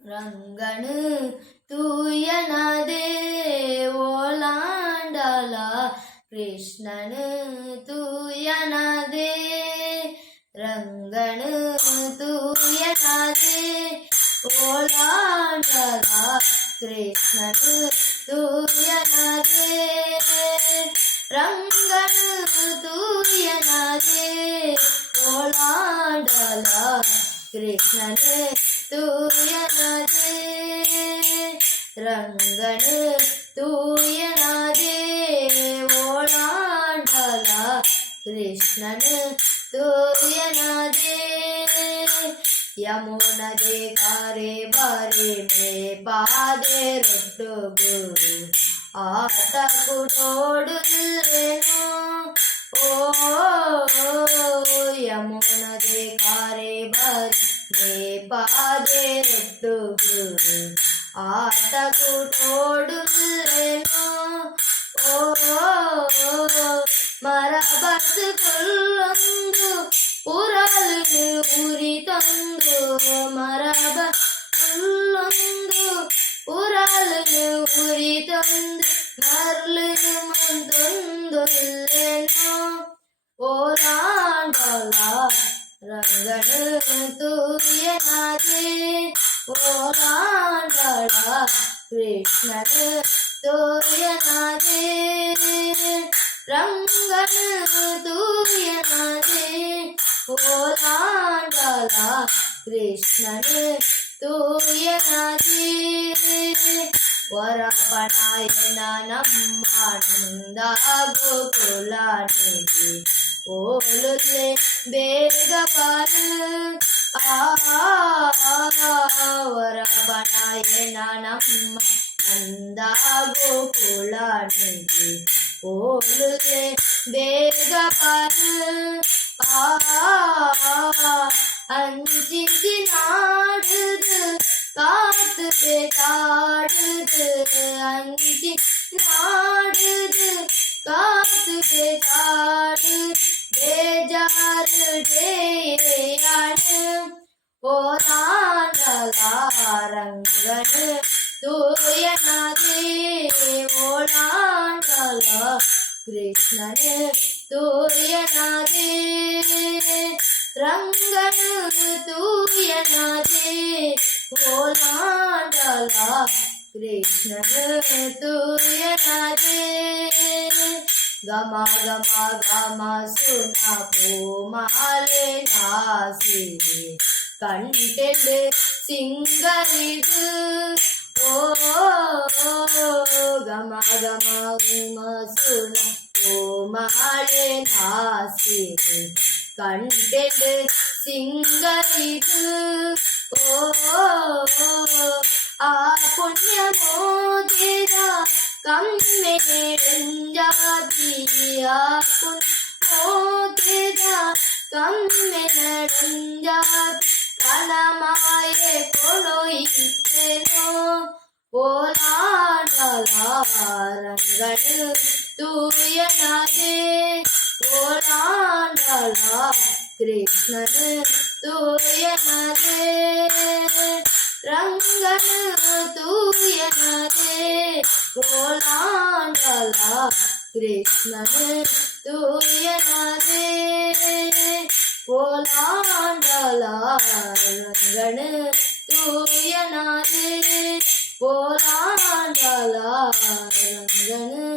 ரங்கனு தூயனதே ஓலாண்டலா கிருஷ்ணனு தூயனதே ரங்கனு தூயனதே ஓலாண்டலா கிருஷ்ணனு தூயனதே ரங்கனு தூயனதே ஓலாண்டலா கிருஷ்ணனு தூயனதே ரங்கனு தூயனதே ஓலாண்டலா கிருஷ்ணனு தூயனதே ಯಮುನಗೆ ಕಾರೆ ಬಾರೆ ಮೇ ಪಾದೆ ರೊಟ್ಟುಗು ಆಟಕು ನೋಡುಲ್ಲೇನು ಓ ಯಮುನಗೆ ಕಾರೆ ಬಾರೆ ಮೇ ಪಾದೆ ರೊಟ್ಟುಗು ಆಟಕು ನೋಡುಲ್ಲೇನು ಓ ಮರ ಬಸ್ ಕೊಲ್ಲೊಂದು ಪುರಲು ಉರಿ ತಂದು ಮರಬ ಉಲ್ಲೊಂದು ಪುರಲು ಉರಿ ತಂದು ಮರ್ಲು ಮಂದೊಂದೊಲ್ಲೆನೋ ಓಲಾಂಡಲ ರಂಗನು ತೂಯನದೇ ಓಲಾಂಡಲ ಕೃಷ್ಣನು ತೂಯನದೇ ರಂಗನು ತೂಯನದೇ ಓಲಾಂಡಲಾ ಕೃಷ್ಣನು ತೂಯನದೇ ವರಪಣಾಯನ ನಮ್ಮಾನಂದ ಗೋಕುಲ ನಿಧಿ ಓಲುಲ್ಲೆ ಬೇಗ ಬಾರು ವರಪಣಾಯನ ನಮ್ಮ ನಂದ ಗೋಕುಲ ನಿಧಿ ಓಲುಲ್ಲೆ ಬೇಗ ಬಾರು அஞ்சிஞ்சி நாடுது காத்து பேட்டாடுது அஞ்சி நாடுது காத்து பேட்டாடு பேஜாரு டேயாடு ஓலாண்டலா ரங்கனு தூயனதே ஓலாண்டலா கிருஷ்ணனு தூயனதே ரங்கனு தூயனதே ஓலாண்டலா கிருஷ்ணனு தூயனதே கம கம கம சுன பூமாலே நாசி கண்டெண்டு சிங்கரிது ஓ கம கம உம சுன பூமாலே நாசி கண்டெண்டு சிங்கரிது ஓ ಆ ಪುಣ್ಯ ಮೋದಿರ ಕಮ್ಮೆನೆಡಂಜಾದಿ ಆ ಪುಣ್ಯ ಮೋದಿರ ಕಮ್ಮೆನೆಡಂಜಾದಿ ಕನಮಾಯೆ ಕೊಳೊಯಿತ್ತೆನೋ ಓಲಾಂಡಲಾ ರಂಗನು ತೂಯನದೇ ಓಲಾಂಡಲಾ ಕೃಷ್ಣನು ತೂಯನದೇ ರಂಗನು ತೂಯನದೇ ಓಲಾಂಡಲಾ ಕೃಷ್ಣನು ತೂಯನದೇ ಓಲಾಂಡಲಾ ರಂಗನು ತೂಯನದೇ ಓಲಾಂಡಲಾ ರಂಗನು